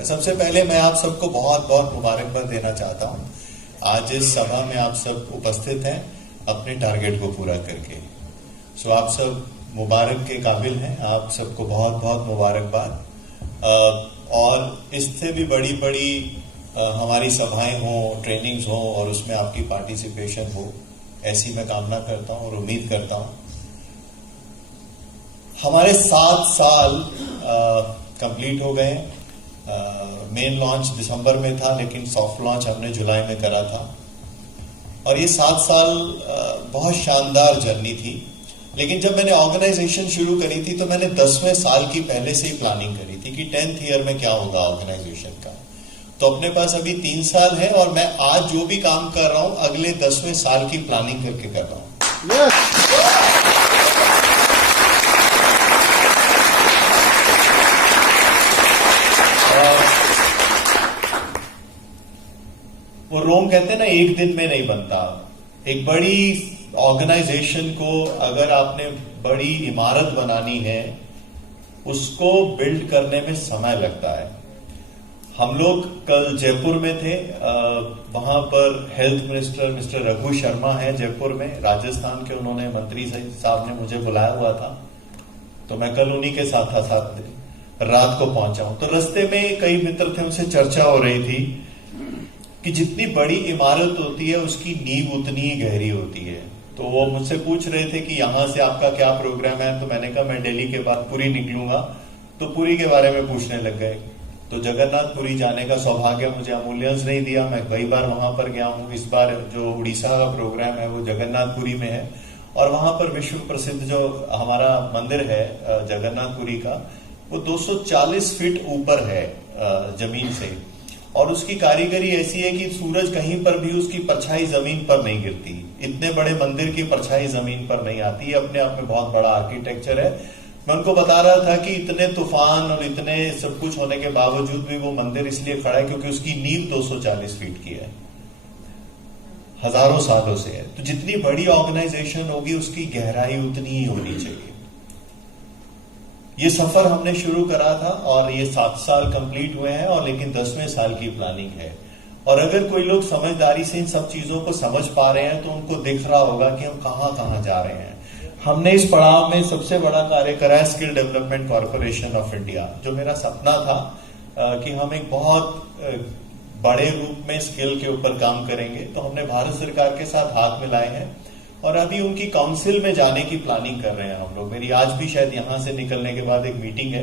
होगा। सबसे पहले मैं आप सबको बहुत बहुत मुबारकबाद देना चाहता हूं। आज इस सभा में आप सब उपस्थित हैं अपने टारगेट को पूरा करके। सो आप सब मुबारक के काबिल हैं। आप सबको बहुत बहुत मुबारकबाद। और इससे भी बड़ी बड़ी हमारी सभाएं हों, ट्रेनिंग्स हों और उसमें आपकी पार्टिसिपेशन हो, ऐसी मैं कामना करता हूं और उम्मीद करता हूं। हमारे 7 साल कंप्लीट हो गए। मेन लॉन्च दिसंबर में था, लेकिन सॉफ्ट लॉन्च हमने जुलाई में करा था। और ये 7 साल बहुत शानदार जर्नी थी। लेकिन जब मैंने ऑर्गेनाइजेशन शुरू करी थी तो मैंने 10वें साल की पहले से ही प्लानिंग करी थी कि 10th ईयर में क्या होगा ऑर्गेनाइजेशन का। तो अपने पास अभी 3 साल है और मैं आज जो भी काम कर रहा हूं अगले 10वें साल की प्लानिंग करके कर रहा हूं। वो रोम कहते हैं ना, एक दिन में नहीं बनता। एक बड़ी ऑर्गेनाइजेशन को अगर आपने बड़ी इमारत बनानी है, उसको बिल्ड करने में समय लगता है। हम लोग कल जयपुर में थे। वहां पर health minister mister Raghu Sharma हैं जयपुर में, राजस्थान के। उन्होंने मंत्री साहब ने मुझे बुलाया हुआ था, तो मैं कल उन्हीं के साथ था, साथ रात को पहुंचा हूं। तो रास्ते में कई मित्र थे, उनसे चर्चा हो रही थी कि जितनी बड़ी इमारत होती है उसकी नींव उतनी ही गहरी होती है। तो वो मुझसे पूछ रहे थे कि यहां से आपका क्या प्रोग्राम है। तो मैंने कहा मैं दिल्ली के बाद पुरी निकलूंगा। तो पुरी के बारे में पूछने लग गए। तो जगन्नाथपुरी जाने का सौभाग्य मुझे अमूल्यांश नहीं दिया। मैं कई बार वहां पर गया हूं। इस बार जो उड़ीसा का प्रोग्राम है वो जगन्नाथपुरी में है और वहां पर विश्व प्रसिद्ध जो हमारा मंदिर है जगन्नाथपुरी का, वो 240 फीट ऊपर है जमीन से। और उसकी कारीगरी ऐसी है कि सूरज कहीं पर भी उसकी परछाई जमीन पर नहीं गिरती। इतने बड़े मंदिर की परछाई जमीन पर नहीं आती। अपने आप में बहुत बड़ा आर्किटेक्चर है। मैं उनको बता रहा था कि इतने तूफान और इतने सब कुछ होने के बावजूद भी वो मंदिर इसलिए खड़ा है क्योंकि उसकी नींव 240 फीट की है, हजारों सालों से है। तो जितनी बड़ी ऑर्गेनाइजेशन होगी उसकी गहराई उतनी ही होनी चाहिए। ये सफर हमने शुरू करा था और ये 7 साल कंप्लीट हुए हैं, और लेकिन 10वें साल की प्लानिंग है। और अगर कोई लोग समझदारी से इन सब चीजों को समझ पा रहे हैं तो उनको दिख रहा होगा कि हम कहां कहां जा रहे हैं। हमने इस पड़ाव में सबसे बड़ा कार्य करा है skill development corporation of India. जो मेरा सपना था कि हम एक बहुत बड़े रूप में स्किल के ऊपर काम करेंगे, तो हमने भारत सरकार के साथ हाथ मिलाए हैं और अभी उनकी काउंसिल में जाने की प्लानिंग कर रहे हैं हम लोग। मेरी आज भी शायद यहां से निकलने के बाद एक मीटिंग है।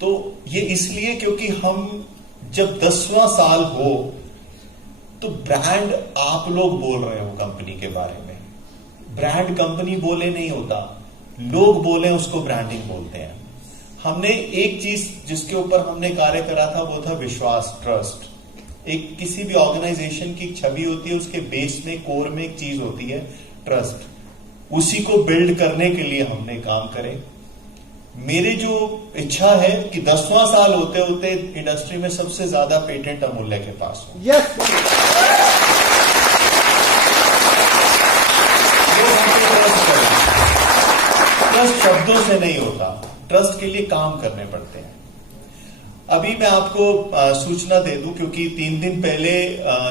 तो ये इसलिए क्योंकि हम जब 10वां साल हो तो ब्रांड आप लोग बोल रहे हो कंपनी के बारे में। ब्रांड कंपनी बोले नहीं होता, लोग बोले उसको ब्रांडिंग बोलते हैं। हमने एक चीज जिसके ऊपर हमने कार्य करा था वो था विश्वास, ट्रस्ट। एक किसी भी ऑर्गेनाइजेशन की छवि होती है, उसके बेस में, कोर में एक चीज होती है ट्रस्ट। उसी को बिल्ड करने के लिए हमने काम करे। मेरी जो इच्छा है कि 10वां साल होते होते इंडस्ट्री में सबसे ज्यादा पेटेंट अमूल्य के पास हो। ट्रस्ट शब्दों से नहीं होता, ट्रस्ट के लिए काम करने पड़ते हैं। अभी मैं आपको सूचना दे दूं, क्योंकि 3 दिन पहले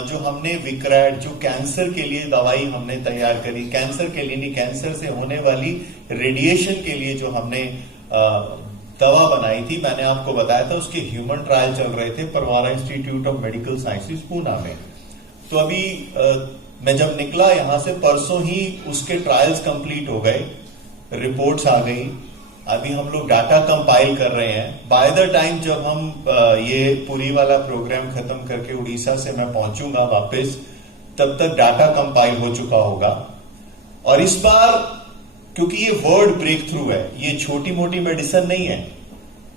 जो हमने विक्रैड, जो कैंसर के लिए दवाई हमने तैयार करी, कैंसर के लिए नहीं, कैंसर से होने वाली रेडिएशन के लिए जो हमने दवा बनाई थी, मैंने आपको बताया था उसके ह्यूमन ट्रायल चल रहे थे Pravara institute of medical sciences Poona में। तो अभी मैं जब निकला यहां से, परसों ही उसके ट्रायल्स कंप्लीट हो गए, रिपोर्ट्स आ गई। अभी हम लोग डाटा कंपाइल कर रहे हैं। बाय द टाइम जब हम ये पूरी वाला प्रोग्राम खत्म करके उड़ीसा से मैं पहुंचूंगा वापस, तब तक डाटा कंपाइल हो चुका होगा। और इस बार क्योंकि ये वर्ल्ड ब्रेक थ्रू है, ये छोटी मोटी मेडिसिन नहीं है,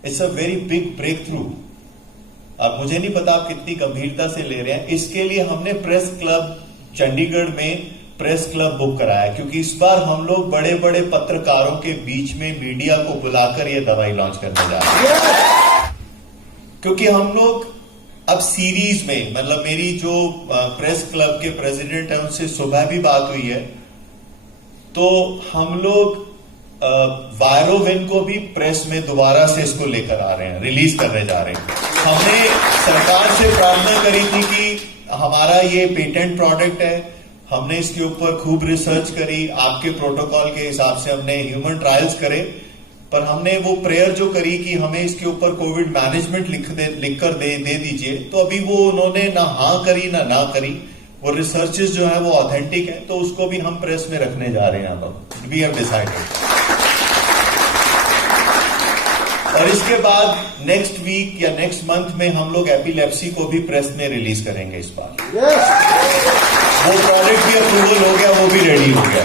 it's a very big breakthrough. अब मुझे नहीं पता आप कितनी गंभीरता से ले रहे हैं। इसके लिए हमने प्रेस क्लब चंडीगढ़ में प्रेस क्लब बुक कराया, क्योंकि इस बार हम लोग बड़े बड़े पत्रकारों के बीच में मीडिया को बुलाकर ये दवाई लॉन्च करने जा रहे हैं। क्योंकि हम लोग अब सीरीज में, मतलब मेरी जो प्रेस क्लब के प्रेसिडेंट है उनसे सुबह भी बात हुई है, तो हम लोग वायरोविन को भी प्रेस में दोबारा से इसको लेकर आ रहे हैं, रिलीज करने जा रहे हैं। हमने सरकार से प्रार्थना करी थी कि हमारा ये पेटेंट प्रोडक्ट है, हमने इसके ऊपर खूब रिसर्च करी, आपके प्रोटोकॉल के हिसाब से हमने ह्यूमन ट्रायल्स करे, पर हमने वो प्रेयर जो करी कि हमें इसके ऊपर कोविड मैनेजमेंट लिख कर दे दीजिए, तो अभी वो उन्होंने ना हाँ करी ना करी। वो रिसर्चेस जो है वो ऑथेंटिक है, तो उसको भी हम प्रेस में रखने जा रहे हैं। अब वी हैव डिसाइडेड। और इसके बाद नेक्स्ट वीक या नेक्स्ट मंथ में हम लोग एपिलेप्सी को भी प्रेस में रिलीज करेंगे इस बार। वो प्रोडक्ट भी अप्रूवल हो गया, वो भी रेडी हो गया।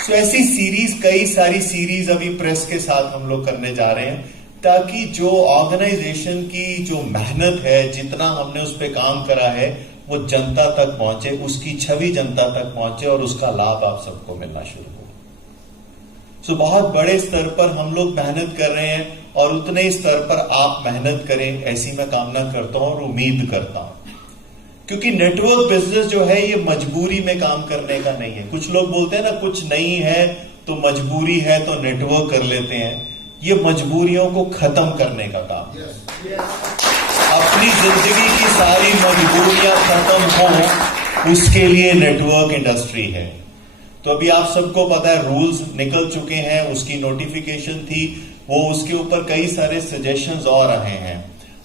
सो ऐसी सीरीज, कई सारी सीरीज अभी प्रेस के साथ हम लोग करने जा रहे हैं, ताकि जो ऑर्गेनाइजेशन की जो मेहनत है, जितना हमने उस पर काम करा है, वो जनता तक पहुंचे, उसकी छवि जनता तक पहुंचे और उसका लाभ आप सबको मिलना शुरू हो। सो बहुत बड़े स्तर पर हम लोग मेहनत कर रहे हैं और उतने ही स्तर पर आप मेहनत करें, ऐसी मैं कामना करता हूं और उम्मीद करता हूं। क्योंकि नेटवर्क बिजनेस जो है ये मजबूरी में काम करने का नहीं है। कुछ लोग बोलते हैं ना, कुछ नहीं है तो मजबूरी है तो नेटवर्क कर लेते हैं। ये मजबूरियों को खत्म करने का काम है। अपनी जिंदगी की सारी मजबूरियां खत्म हो, उसके लिए नेटवर्क इंडस्ट्री है। तो अभी आप सबको पता है, रूल्स निकल चुके हैं, उसकी नोटिफिकेशन थी, वो उसके ऊपर कई सारे सजेशंस और आए हैं।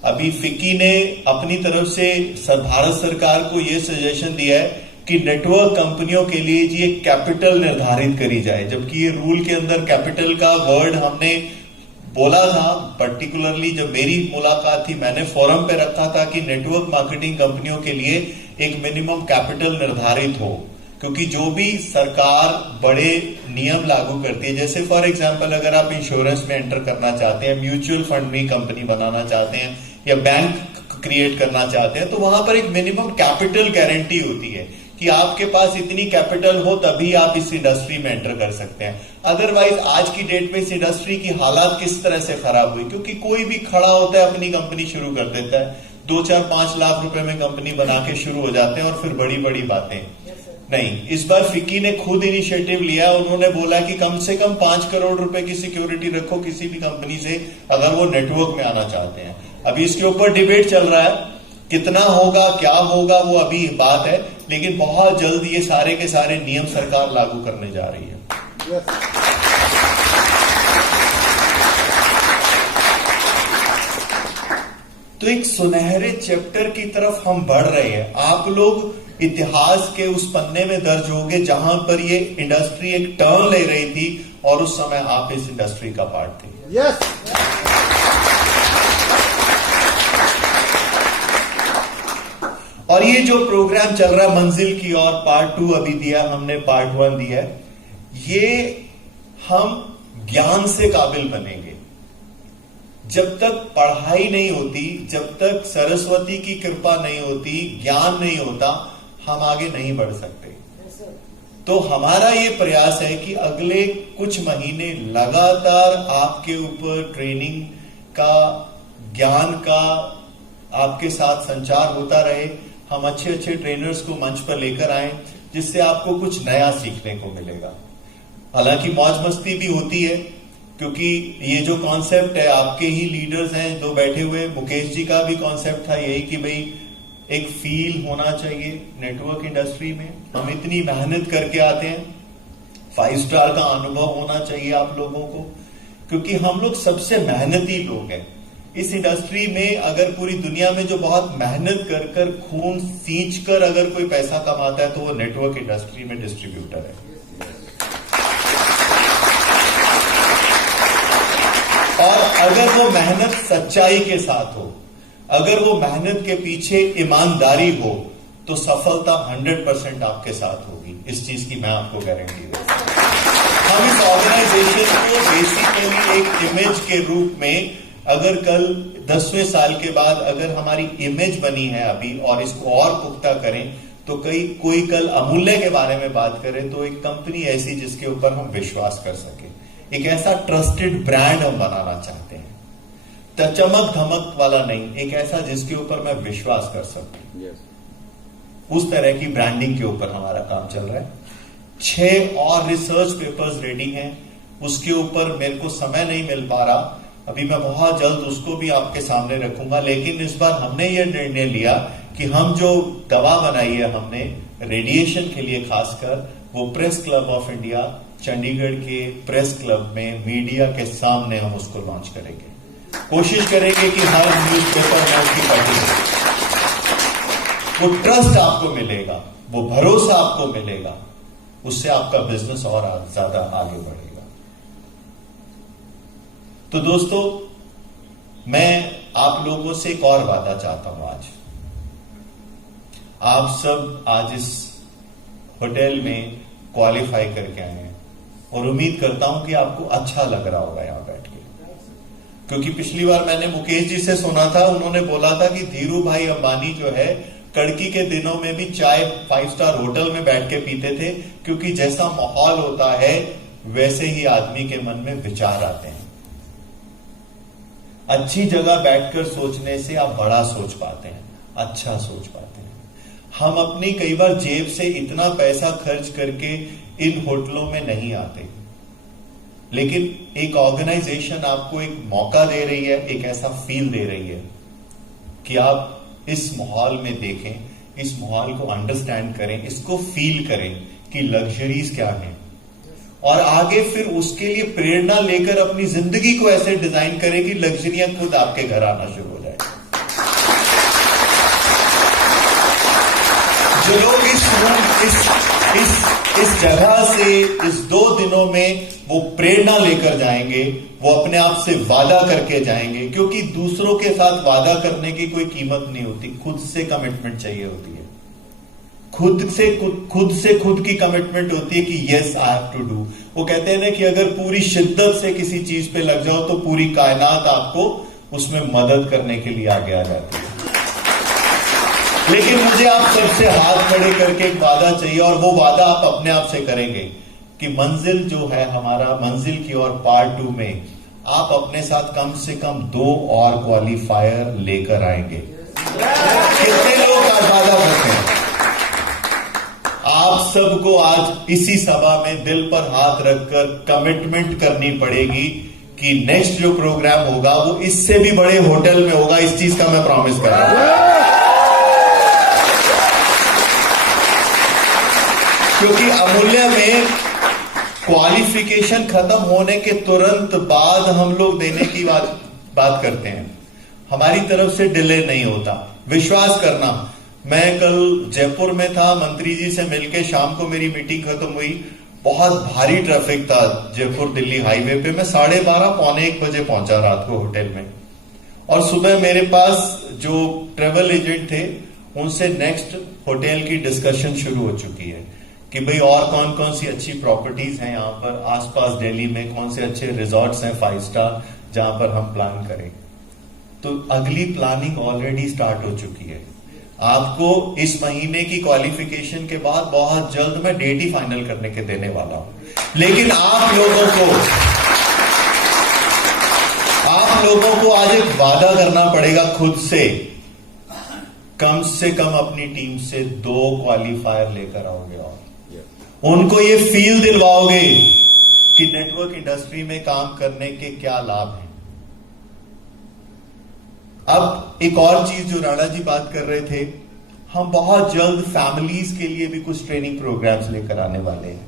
अभी फिक्की ने अपनी तरफ से भारत सरकार को यह सजेशन दिया है कि नेटवर्क कंपनियों के लिए जी एक कैपिटल निर्धारित करी जाए, जबकि ये रूल के अंदर कैपिटल का वर्ड हमने बोला था। पर्टिकुलरली जब मेरी मुलाकात थी, मैंने फोरम पे रखा था कि नेटवर्क मार्केटिंग कंपनियों के लिए एक मिनिमम कैपिटल निर्धारित हो, क्योंकि जो भी सरकार बड़े नियम लागू करती है, जैसे फॉर एग्जांपल अगर आप इंश्योरेंस में एंटर करना चाहते हैं, म्यूचुअल फंड में कंपनी बनाना चाहते हैं या बैंक क्रिएट करना चाहते हैं, तो वहां पर एक मिनिमम कैपिटल गारंटी होती है कि आपके पास इतनी कैपिटल हो तभी आप इस इंडस्ट्री में एंटर कर सकते हैं। अदरवाइज आज की डेट में इस इंडस्ट्री की हालात किस तरह से खराब हुई, क्योंकि कोई भी खड़ा होता है, अपनी कंपनी शुरू कर देता है, 2, 4, 5 लाख रुपए में कंपनी बना के शुरू हो जाते हैं और फिर बड़ी बड़ी बातें नहीं। इस बार फिक्की ने खुद इनिशिएटिव लिया, उन्होंने बोला कि कम से कम 5 करोड़ रुपए की सिक्योरिटी रखो किसी भी कंपनी से, अगर वो नेटवर्क में आना चाहते हैं। अभी इसके ऊपर डिबेट चल रहा है, कितना होगा क्या होगा वो अभी बात है, लेकिन बहुत जल्द ये सारे के सारे नियम सरकार लागू करने जा रही है। तो एक सुनहरे चैप्टर की तरफ हम बढ़ रहे हैं। आप लोग इतिहास के उस पन्ने में दर्ज होंगे जहां पर ये इंडस्ट्री एक टर्न ले रही थी और उस समय आप इस इंडस्ट्री का पार्ट थे। यस। और ये जो प्रोग्राम चल रहा है मंजिल की ओर, पार्ट 2 अभी दिया हमने, पार्ट 1 दिया है, ये हम ज्ञान से काबिल बनेंगे। जब तक पढ़ाई नहीं होती, जब तक सरस्वती की कृपा नहीं होती, ज्ञान नहीं होता, हम आगे नहीं बढ़ सकते। तो हमारा ये प्रयास है कि अगले कुछ महीने लगातार आपके ऊपर ट्रेनिंग का, ज्ञान का आपके साथ संचार होता रहे। हम अच्छे अच्छे ट्रेनर्स को मंच पर लेकर आए, जिससे आपको कुछ नया सीखने को मिलेगा। हालांकि मौज मस्ती भी होती है, क्योंकि ये जो कॉन्सेप्ट है, आपके ही लीडर्स हैं जो बैठे हुए, मुकेश जी का भी कॉन्सेप्ट था यही कि भाई एक फील होना चाहिए नेटवर्क इंडस्ट्री में। हम इतनी मेहनत करके आते हैं, 5 स्टार का अनुभव होना चाहिए आप लोगों को, क्योंकि हम लोग सबसे मेहनती लोग हैं इस इंडस्ट्री में। अगर पूरी दुनिया में जो बहुत मेहनत कर कर, खून सींच कर अगर कोई पैसा कमाता है, तो वो नेटवर्क इंडस्ट्री में डिस्ट्रीब्यूटर है। और अगर वो मेहनत सच्चाई के साथ हो, अगर वो मेहनत के पीछे ईमानदारी हो, तो सफलता 100% आपके साथ होगी। इस चीज की मैं आपको गारंटी देता हूं। हम इस ऑर्गेनाइजेशन को बेसिकली एक इमेज के रूप में, अगर कल 10वें साल के बाद अगर हमारी इमेज बनी है अभी, और इसको और पुख्ता करें, तो कोई कल अमूल्य के बारे में बात करे, तो एक कंपनी ऐसी जिसके ऊपर हम विश्वास कर सके, एक ऐसा ट्रस्टेड ब्रांड हम बनाना चाहते हैं। तो चमक धमक वाला नहीं, एक ऐसा जिसके ऊपर मैं विश्वास कर सकूं। उस तरह की ब्रांडिंग के ऊपर हमारा काम चल रहा है। 6 और रिसर्च पेपर्स रेडी हैं, उसके ऊपर मेरे को समय नहीं मिल पा रहा, अभी मैं बहुत जल्द उसको भी आपके सामने रखूंगा। लेकिन इस बार हमने ये निर्णय लिया कि हम जो दवा बनाई है हमने रेडिएशन के लिए खासकर, वो press club of India Chandigarh के प्रेस क्लब में मीडिया के सामने हम उसको लॉन्च करेंगे। कोशिश करेंगे कि हर न्यूज़पेपर में उसकी कटिंग, वो ट्रस्ट आपको मिलेगा, वो भरोसा आपको मिलेगा, उससे आपका बिजनेस और ज्यादा आगे बढ़ेगा। तो दोस्तों, मैं आप लोगों से एक और वादा चाहता हूं। आज आप सब आज इस होटल में क्वालिफाई करके आए हैं और उम्मीद करता हूं कि आपको अच्छा लग रहा होगा यहां बैठ के, क्योंकि पिछली बार मैंने मुकेश जी से सुना था, उन्होंने बोला था कि धीरू भाई अंबानी जो है कड़की के दिनों में भी चाय 5 स्टार होटल में बैठ के पीते थे, क्योंकि जैसा माहौल होता है वैसे ही आदमी के मन में विचार आते हैं। अच्छी जगह बैठकर सोचने से आप बड़ा सोच पाते हैं, अच्छा सोच पाते हैं। हम अपनी कई बार जेब से इतना पैसा खर्च करके इन होटलों में नहीं आते, लेकिन एक ऑर्गेनाइजेशन आपको एक मौका दे रही है, एक ऐसा फील दे रही है कि आप इस माहौल में देखें, इस माहौल को अंडरस्टैंड करें, इसको फील करें कि लग्जरीज क्या हैं, और आगे फिर उसके लिए प्रेरणा लेकर अपनी जिंदगी को ऐसे डिजाइन करें कि लग्जरियां खुद आपके घर आना शुरू हो जाए। जो लोग इस जगह से इस 2 दिनों में वो प्रेरणा लेकर जाएंगे, वो अपने आप से वादा करके जाएंगे, क्योंकि दूसरों के साथ वादा करने की कोई कीमत नहीं होती, खुद से कमिटमेंट चाहिए होती है। खुद से खुद की कमिटमेंट होती है कि yes I have to do. वो कहते हैं ना कि अगर पूरी शिद्दत से किसी चीज पे लग जाओ तो पूरी कायनात आपको उसमें मदद करने के लिए आगे आ जाती है। लेकिन मुझे आप सबसे हाथ खड़े करके एक वादा चाहिए, और वो वादा आप अपने आप से करेंगे कि मंजिल जो है हमारा, मंजिल की ओर पार्ट 2 में आप अपने साथ कम से कम 2 और क्वालिफायर लेकर आएंगे। कितने लोग आज वादा करते हैं? आप सबको आज इसी सभा में दिल पर हाथ रखकर कमिटमेंट करनी पड़ेगी कि नेक्स्ट जो प्रोग्राम होगा वो इससे भी बड़े होटल में होगा। इस चीज का मैं प्रॉमिस कर रहा हूं, क्योंकि अमूल्य में क्वालिफिकेशन खत्म होने के तुरंत बाद हम लोग देने की बात करते हैं, हमारी तरफ से डिले नहीं होता। विश्वास करना, मैं कल जयपुर में था, मंत्री जी से मिलके शाम को मेरी मीटिंग खत्म हुई, बहुत भारी ट्रैफिक था जयपुर दिल्ली हाईवे पे। मैं 12:30 पौने 1 बजे पहुंचा रात को होटल में, और सुबह मेरे पास जो ट्रेवल एजेंट थे उनसे नेक्स्ट होटल की डिस्कशन शुरू हो चुकी है कि भाई और कौन कौन सी अच्छी प्रॉपर्टीज हैं यहाँ पर आसपास दिल्ली में, कौन से अच्छे रिजॉर्ट्स हैं 5 स्टार जहां पर हम प्लान करें। तो अगली प्लानिंग ऑलरेडी स्टार्ट हो चुकी है। आपको इस महीने की क्वालिफिकेशन के बाद बहुत जल्द मैं डेट ही फाइनल करने के देने वाला हूं। लेकिन आप लोगों को आज एक वादा करना पड़ेगा खुद से कम अपनी टीम से 2 क्वालिफायर लेकर आओगे और उनको ये फील दिलवाओगे कि नेटवर्क इंडस्ट्री में काम करने के क्या लाभ हैं। अब एक और चीज जो राणा जी बात कर रहे थे, हम बहुत जल्द फैमिलीज के लिए भी कुछ ट्रेनिंग प्रोग्राम्स लेकर आने वाले हैं।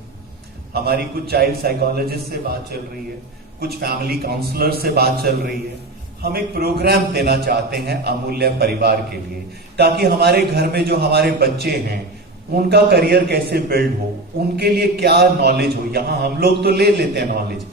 हमारी कुछ चाइल्ड साइकोलॉजिस्ट से बात चल रही है, कुछ फैमिली काउंसलर से बात चल रही है। हम एक प्रोग्राम देना चाहते हैं अमूल्य परिवार के लिए, ताकि हमारे घर में जो हमारे बच्चे हैं उनका करियर कैसे बिल्ड हो, उनके लिए क्या नॉलेज हो। यहां हम लोग तो ले लेते हैं नॉलेज,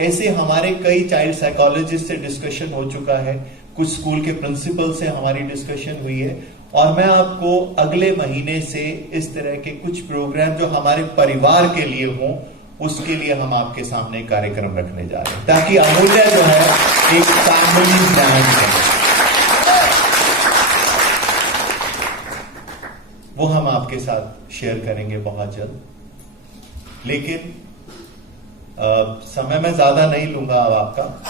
ऐसे हमारे कई चाइल्ड साइकोलॉजिस्ट से डिस्कशन हो चुका है, कुछ स्कूल के प्रिंसिपल से हमारी डिस्कशन हुई है, और मैं आपको अगले महीने से इस तरह के कुछ प्रोग्राम जो हमारे परिवार के लिए हों उसके लिए हम आपके सामने कार्यक्रम रखने जा रहे हैं, ताकि अमूल्य जो है एक फैमिली ब्रांड है, वो हम आपके साथ शेयर करेंगे बहुत जल्द। लेकिन समय में ज्यादा नहीं लूंगा अब आपका,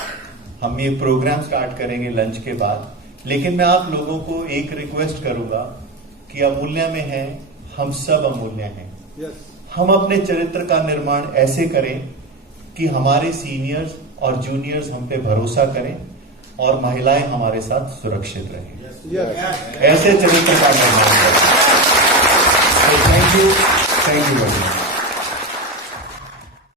हम ये प्रोग्राम स्टार्ट करेंगे लंच के बाद। लेकिन मैं आप लोगों को एक रिक्वेस्ट करूंगा कि अमूल्य में है, हम सब अमूल्य हैं। हम अपने चरित्र का निर्माण ऐसे करें कि हमारे सीनियर्स और जूनियर्स हम पे भरोसा करें और महिलाएं हमारे साथ सुरक्षित रहें। ऐसे चरित्र का निर्माण करें। Thank you very much.